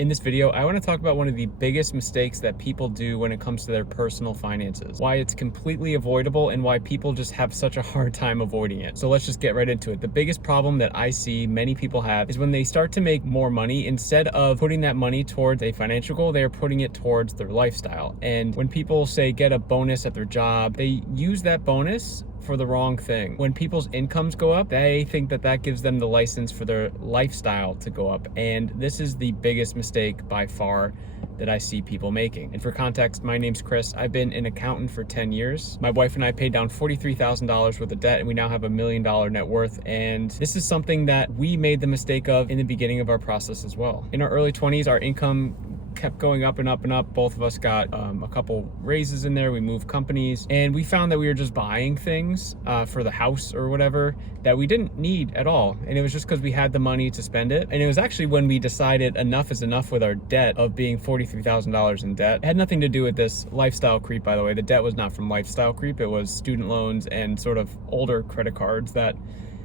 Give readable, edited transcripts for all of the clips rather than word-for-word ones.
In this video, I want to talk about one of the biggest mistakes that people do when it comes to their personal finances, why it's completely avoidable and why people just have such a hard time avoiding it. So let's just get right into it. The biggest problem that I see many people have is when they start to make more money, instead of putting that money towards a financial goal, they're putting it towards their lifestyle. And when people say get a bonus at their job, they use that bonus for the wrong thing. When people's incomes go up, they think that that gives them the license for their lifestyle to go up. And this is the biggest mistake by far that I see people making. And for context, my name's Chris. I've been an accountant for 10 years. My wife and I paid down $43,000 worth of debt, and we now have $1 million net worth. And this is something that we made the mistake of in the beginning of our process as well. In our early 20s, our income kept going up and up and up. Both of us got a couple raises in there. We moved companies, and we found that we were just buying things for the house or whatever that we didn't need at all. And it was just because we had the money to spend it. And it was actually when we decided enough is enough with our debt of being $43,000 in debt. It had nothing to do with this lifestyle creep, by the way. The debt was not from lifestyle creep. It was student loans and sort of older credit cards that,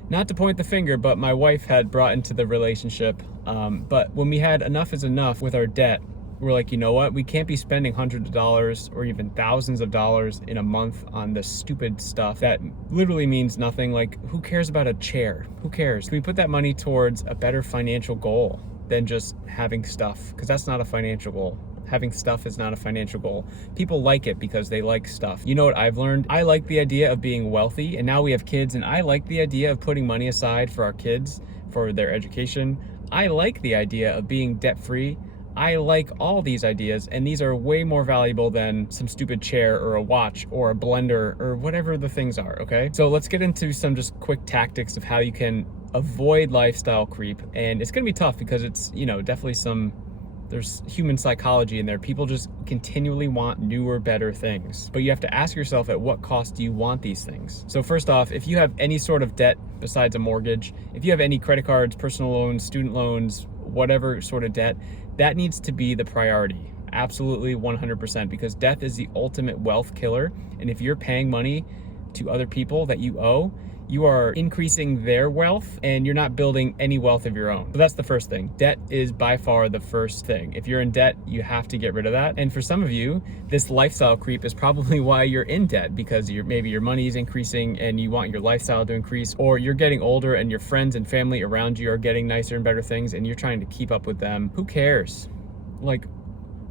not to point the finger, but my wife had brought into the relationship. But when we had enough is enough with our debt, we're like, you know what? We can't be spending hundreds of dollars or even thousands of dollars in a month on this stupid stuff that literally means nothing. Like, who cares about a chair? Who cares? Can we put that money towards a better financial goal than just having stuff? Because that's not a financial goal. Having stuff is not a financial goal. People like it because they like stuff. You know what I've learned? I like the idea of being wealthy, and now we have kids, and I like the idea of putting money aside for our kids, for their education. I like the idea of being debt-free. I like all these ideas, and these are way more valuable than some stupid chair or a watch or a blender or whatever the things are, okay? So let's get into some just quick tactics of how you can avoid lifestyle creep. And it's gonna be tough because it's, definitely there's human psychology in there. People just continually want newer, better things. But you have to ask yourself, at what cost do you want these things? So first off, if you have any sort of debt besides a mortgage, if you have any credit cards, personal loans, student loans, whatever sort of debt, that needs to be the priority. Absolutely 100%, because debt is the ultimate wealth killer. And if you're paying money to other people that you owe, you are increasing their wealth and you're not building any wealth of your own. So that's the first thing. Debt is by far the first thing. If you're in debt, you have to get rid of that. And for some of you, this lifestyle creep is probably why you're in debt, because maybe your money is increasing and you want your lifestyle to increase, or you're getting older and your friends and family around you are getting nicer and better things and you're trying to keep up with them. Who cares? Like,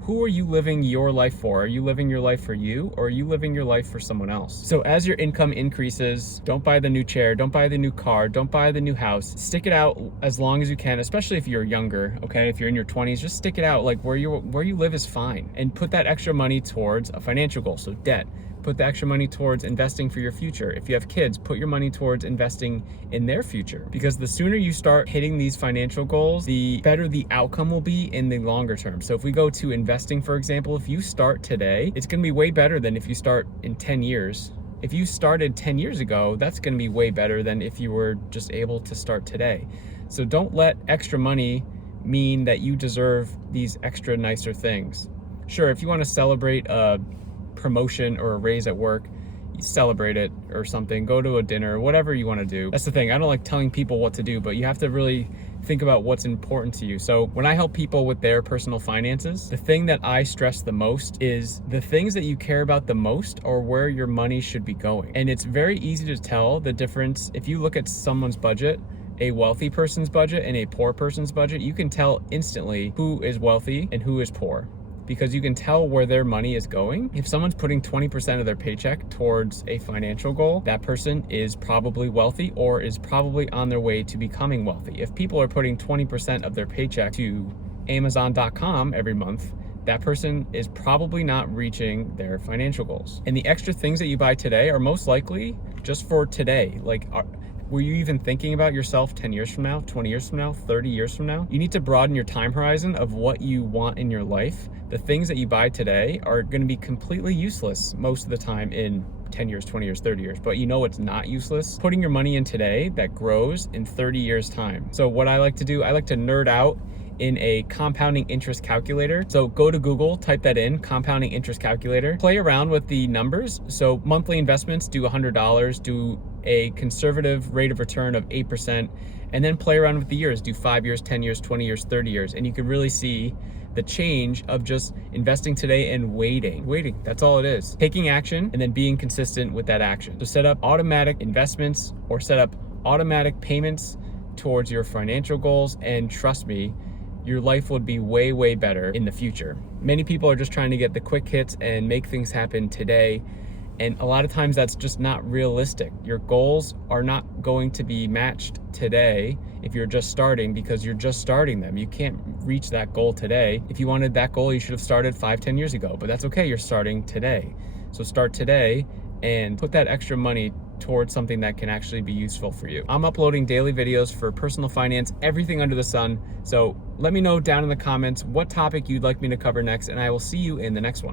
who are you living your life for? Are you living your life for you, or are you living your life for someone else? So as your income increases, don't buy the new chair, don't buy the new car, don't buy the new house. Stick it out as long as you can, especially if you're younger, okay? If you're in your 20s, just stick it out. Like, where you live is fine. And put that extra money towards a financial goal, so debt. Put the extra money towards investing for your future. If you have kids, put your money towards investing in their future. Because the sooner you start hitting these financial goals, the better the outcome will be in the longer term. So if we go to investing, for example, if you start today, it's gonna be way better than if you start in 10 years. If you started 10 years ago, that's gonna be way better than if you were just able to start today. So don't let extra money mean that you deserve these extra nicer things. Sure, if you wanna celebrate a promotion or a raise at work, you celebrate it or something, go to a dinner, whatever you want to do. That's the thing. I don't like telling people what to do, but you have to really think about what's important to you. So when I help people with their personal finances, the thing that I stress the most is the things that you care about the most are where your money should be going. And it's very easy to tell the difference. If you look at someone's budget, a wealthy person's budget and a poor person's budget, you can tell instantly who is wealthy and who is poor, because you can tell where their money is going. If someone's putting 20% of their paycheck towards a financial goal, that person is probably wealthy or is probably on their way to becoming wealthy. If people are putting 20% of their paycheck to Amazon.com every month, that person is probably not reaching their financial goals. And the extra things that you buy today are most likely just for today. Like, were you even thinking about yourself 10 years from now, 20 years from now, 30 years from now? You need to broaden your time horizon of what you want in your life. The things that you buy today are going to be completely useless most of the time in 10 years, 20 years, 30 years. But you know what's not useless? Putting your money in today that grows in 30 years time. So what I like to do, I like to nerd out in a compounding interest calculator. So go to Google, type that in, compounding interest calculator, play around with the numbers. So monthly investments, do $100, do a conservative rate of return of 8%, and then play around with the years. Do 5 years, 10 years, 20 years, 30 years, and you can really see the change of just investing today and waiting. That's all it is. Taking action and then being consistent with that action. So set up automatic investments or set up automatic payments towards your financial goals, and trust me, your life would be way better in the future. Many people are just trying to get the quick hits and make things happen today. And a lot of times that's just not realistic. Your goals are not going to be matched today if you're just starting, because you're just starting them. You can't reach that goal today. If you wanted that goal, you should have started 5-10 years ago, but that's okay. You're starting today. So start today and put that extra money towards something that can actually be useful for you. I'm uploading daily videos for personal finance, everything under the sun. So let me know down in the comments what topic you'd like me to cover next, and I will see you in the next one.